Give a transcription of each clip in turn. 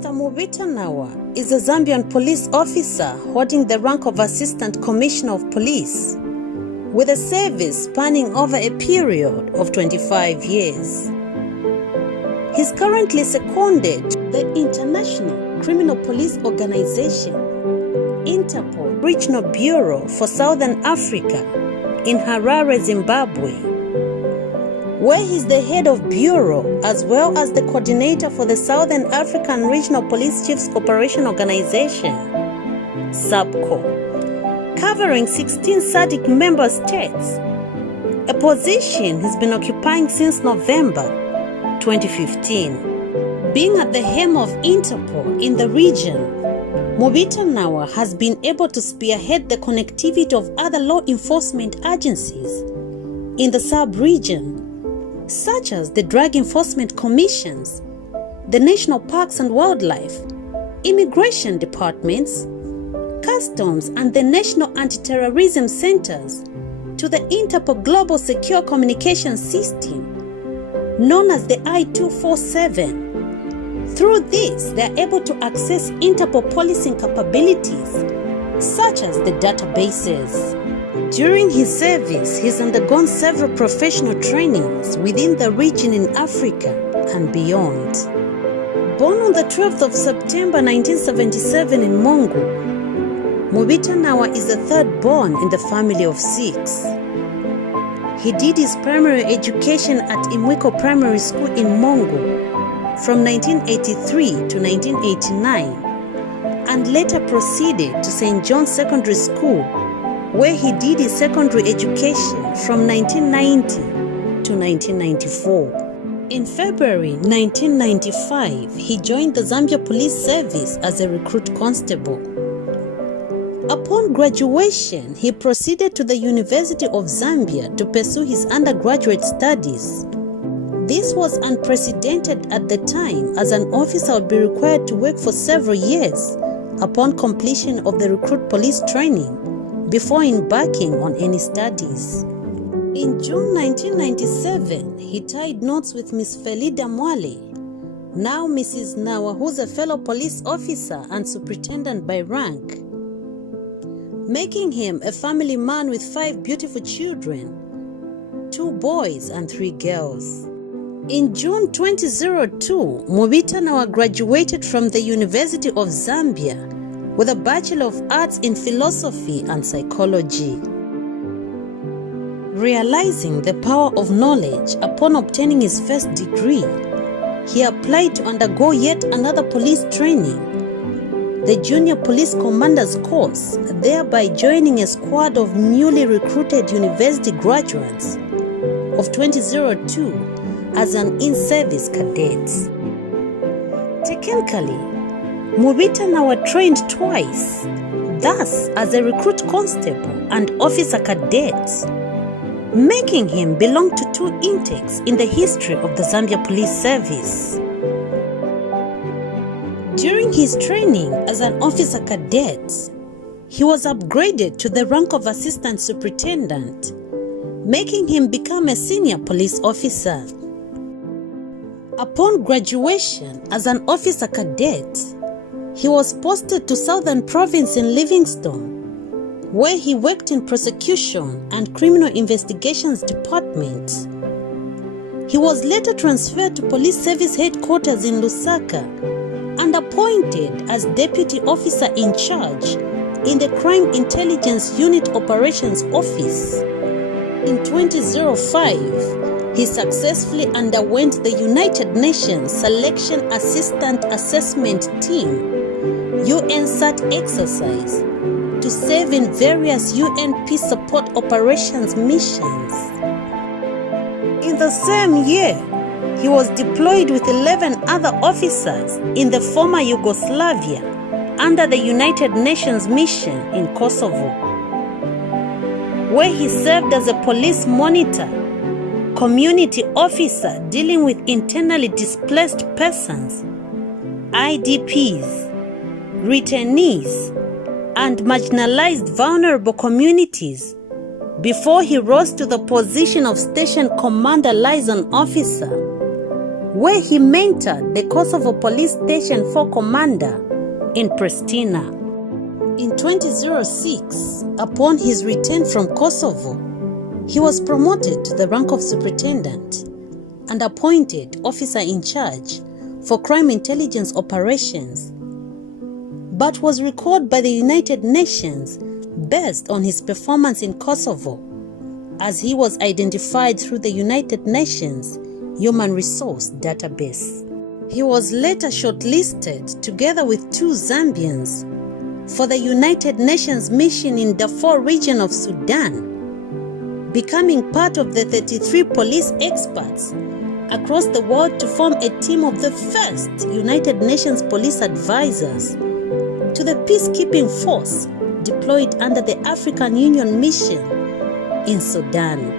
Mr. Mubita NAWA is a Zambian police officer holding the rank of Assistant Commissioner of Police, with a service spanning over a period of 25 years. He's currently seconded to the International Criminal Police Organization, Interpol Regional Bureau for Southern Africa in Harare, Zimbabwe, where he's the head of bureau as well as the coordinator for the Southern African Regional Police Chiefs Cooperation Organization, SAPCO, covering 16 SADC member states, a position he's been occupying since November 2015. Being at the helm of Interpol in the region, Mubita NAWA has been able to spearhead the connectivity of other law enforcement agencies in the sub-region, such as the Drug Enforcement Commissions, the National Parks and Wildlife, Immigration Departments, Customs and the National Anti-Terrorism Centers, to the Interpol Global Secure Communication System, known as the I-247. Through this, they are able to access Interpol policing capabilities, such as the databases. During his service, he's undergone several professional trainings within the region in Africa and beyond. Born on the 12th of September 1977 in Mongo, Mubita NAWA is the third born in the family of 6. He did his primary education at Imwiko Primary School in Mongo from 1983 to 1989, and later proceeded to St. John's Secondary School, where he did his secondary education from 1990 to 1994. In February 1995, he joined the Zambian Police Service as a recruit constable. Upon graduation, he proceeded to the University of Zambia to pursue his undergraduate studies. This was unprecedented at the time, as an officer would be required to work for several years upon completion of the recruit police training before embarking on any studies. In June 1997, he tied knots with Miss Felida Mwale, now Mrs. NAWA, who's a fellow police officer and superintendent by rank, making him a family man with 5 beautiful children, 2 boys and 3 girls. In June 2002, Mubita NAWA graduated from the University of Zambia with a Bachelor of Arts in Philosophy and Psychology. Realizing the power of knowledge upon obtaining his first degree, he applied to undergo yet another police training, the Junior Police Commander's course, thereby joining a squad of newly recruited university graduates of 2002 as an in-service cadet. Technically, Mubita NAWA trained twice, thus as a recruit constable and officer cadet, making him belong to 2 intakes in the history of the Zambian Police Service. During his training as an officer cadet, he was upgraded to the rank of assistant superintendent, making him become a senior police officer. Upon graduation as an officer cadet, he was posted to Southern Province in Livingstone, where he worked in prosecution and criminal investigations department. He was later transferred to Police Service Headquarters in Lusaka and appointed as Deputy Officer in Charge in the Crime Intelligence Unit Operations Office. In 2005, he successfully underwent the United Nations Selection Assistant Assessment Team (UNSAT) exercise to serve in various UN peace support operations missions. In the same year, he was deployed with 11 other officers in the former Yugoslavia under the United Nations mission in Kosovo, where he served as a police monitor, community officer dealing with internally displaced persons, IDPs, returnees, and marginalized vulnerable communities, before he rose to the position of Station Commander Liaison Officer, where he mentored the Kosovo Police Station 4 commander in Pristina. In 2006, upon his return from Kosovo, he was promoted to the rank of superintendent and appointed officer in charge for crime intelligence operations, but was recalled by the United Nations based on his performance in Kosovo, as he was identified through the United Nations Human Resource Database. He was later shortlisted together with 2 Zambians for the United Nations mission in Darfur region of Sudan, becoming part of the 33 police experts across the world to form a team of the first United Nations police advisors to the peacekeeping force deployed under the African Union mission in Sudan.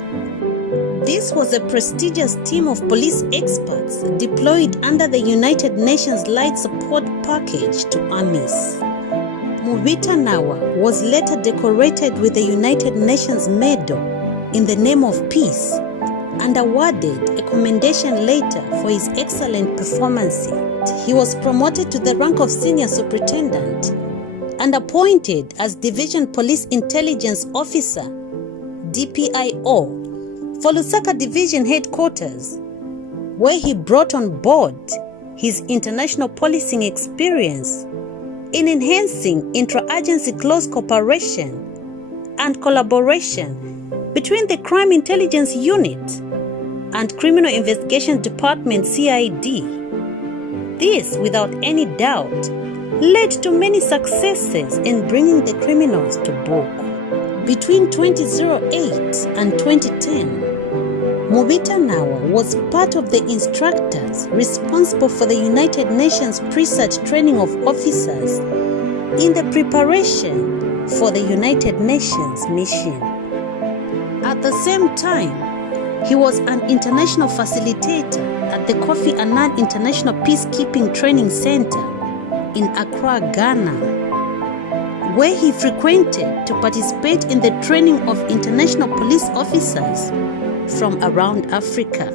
This was a prestigious team of police experts deployed under the United Nations Light Support Package to armies. Mubita NAWA was later decorated with the United Nations Medal in the name of peace and awarded a commendation letter for his excellent performance. He was promoted to the rank of senior superintendent and appointed as Division Police Intelligence Officer, DPIO, for Lusaka Division Headquarters, where he brought on board his international policing experience in enhancing intra-agency close cooperation and collaboration between the Crime Intelligence Unit and Criminal Investigation Department (CID). This, without any doubt, led to many successes in bringing the criminals to book. Between 2008 and 2010, Mubita NAWA was part of the instructors responsible for the United Nations pre-search training of officers in the preparation for the United Nations mission. At the same time, he was an international facilitator at the Kofi Annan International Peacekeeping Training Center in Accra, Ghana, where he frequented to participate in the training of international police officers from around Africa.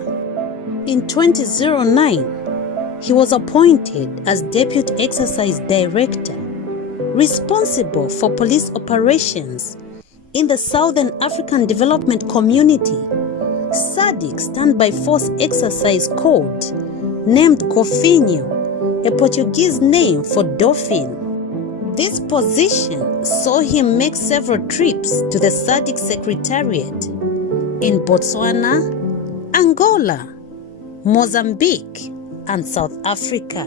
In 2009, he was appointed as Deputy Exercise Director, responsible for police operations in the Southern African Development Community, SADC Standby Force Exercise Code, named Golfinho, a Portuguese name for dolphin. This position saw him make several trips to the SADC Secretariat in Botswana, Angola, Mozambique, and South Africa.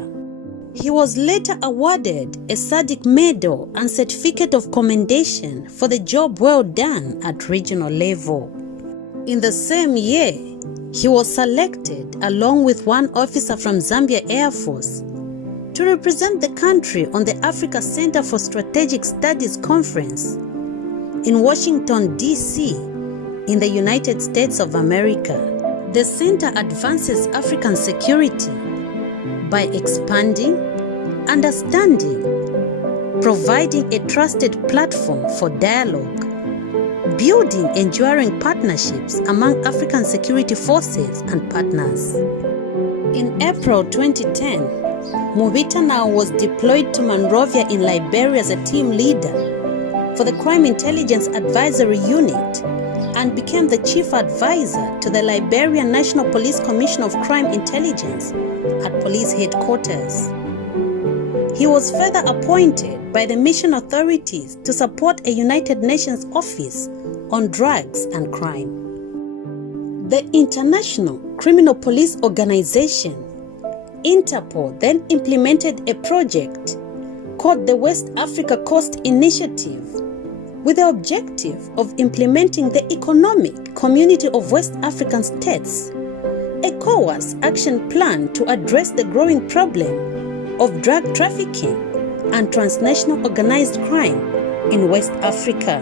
He was later awarded a SADC Medal and Certificate of Commendation for the job well done at regional level. In the same year, he was selected along with one officer from Zambia Air Force to represent the country on the Africa Center for Strategic Studies Conference in Washington, D.C., in the United States of America. The center advances African security by expanding, understanding, providing a trusted platform for dialogue, building enduring partnerships among African security forces and partners. In April 2010, Mubita NAWA was deployed to Monrovia in Liberia as a team leader for the Crime Intelligence Advisory Unit and became the chief advisor to the Liberian National Police Commission of Crime Intelligence at police headquarters. He was further appointed by the mission authorities to support a United Nations office on drugs and crime. The International Criminal Police Organization, Interpol, then implemented a project called the West Africa Coast Initiative with the objective of implementing the Economic Community of West African States, ECOWAS action plan to address the growing problem of drug trafficking and transnational organized crime in West Africa.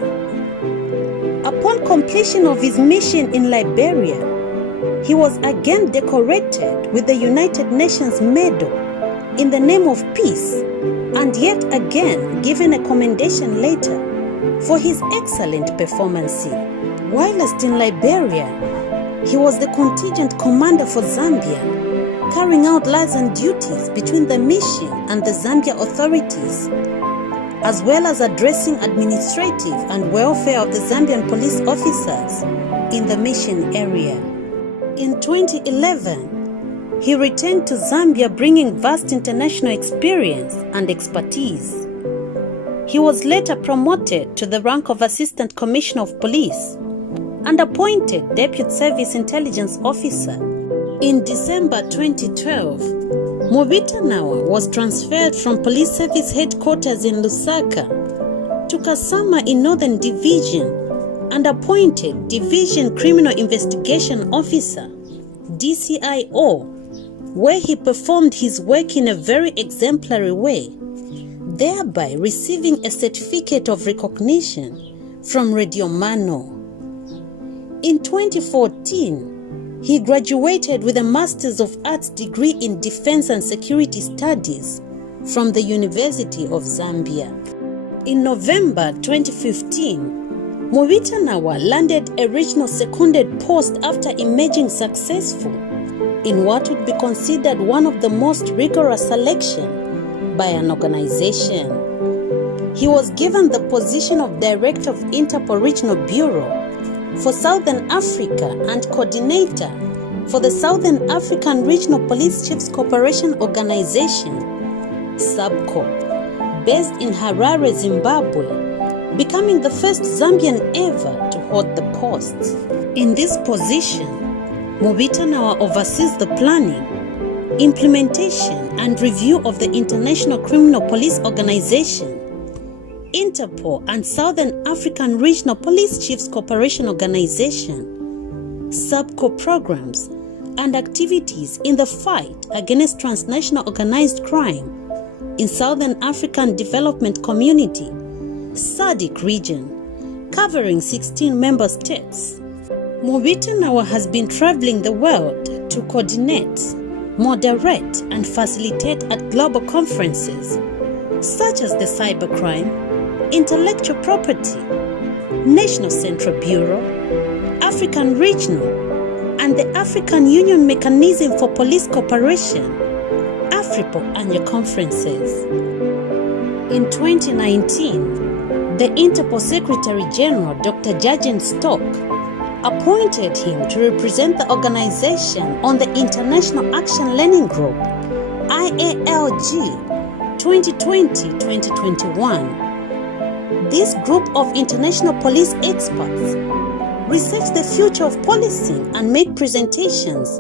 Upon completion of his mission in Liberia, he was again decorated with the United Nations Medal in the name of peace and yet again given a commendation letter for his excellent performance. Whilst in Liberia, he was the contingent commander for Zambia carrying out liaison duties between the mission and the Zambia authorities, as well as addressing administrative and welfare of the Zambian police officers in the mission area. In 2011, he returned to Zambia bringing vast international experience and expertise. He was later promoted to the rank of Assistant Commissioner of Police and appointed Deputy Service Intelligence Officer. In December 2012, Mubita NAWA was transferred from Police Service Headquarters in Lusaka to Kasama in Northern Division and appointed Division Criminal Investigation Officer, DCIO, where he performed his work in a very exemplary way, thereby receiving a certificate of recognition from Radio Mano. In 2014, he graduated with a Master's of Arts degree in Defense and Security Studies from the University of Zambia. In November 2015, Mubita NAWA landed a regional seconded post after emerging successful in what would be considered one of the most rigorous selection by an organization. He was given the position of Director of Interpol Regional Bureau for Southern Africa and Coordinator for the Southern African Regional Police Chiefs Cooperation Organization, SABCO, based in Harare, Zimbabwe, becoming the first Zambian ever to hold the post. In this position, Mubita NAWA oversees the planning, implementation and review of the International Criminal Police Organization, Interpol and Southern African Regional Police Chiefs Cooperation Organization, SABCO programs and activities in the fight against transnational organized crime in Southern African Development Community, SADC region, covering 16 member states. Mubita NAWA has been traveling the world to coordinate, moderate and facilitate at global conferences such as the Cybercrime, Intellectual Property, National Central Bureau, African Regional and the African Union Mechanism for Police Cooperation, AFRIPO annual conferences. In 2019, the Interpol Secretary General Dr. Jurgen Stock appointed him to represent the organization on the International Action Learning Group, IALG 2020-2021. This group of international police experts research the future of policing and make presentations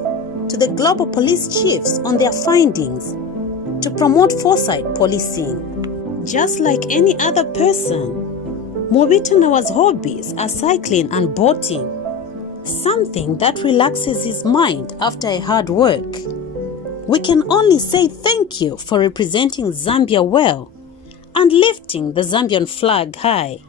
to the global police chiefs on their findings to promote foresight policing. Just like any other person, Mubita NAWA's hobbies are cycling and boating, something that relaxes his mind after a hard work. We can only say thank you for representing Zambia well and lifting the Zambian flag high.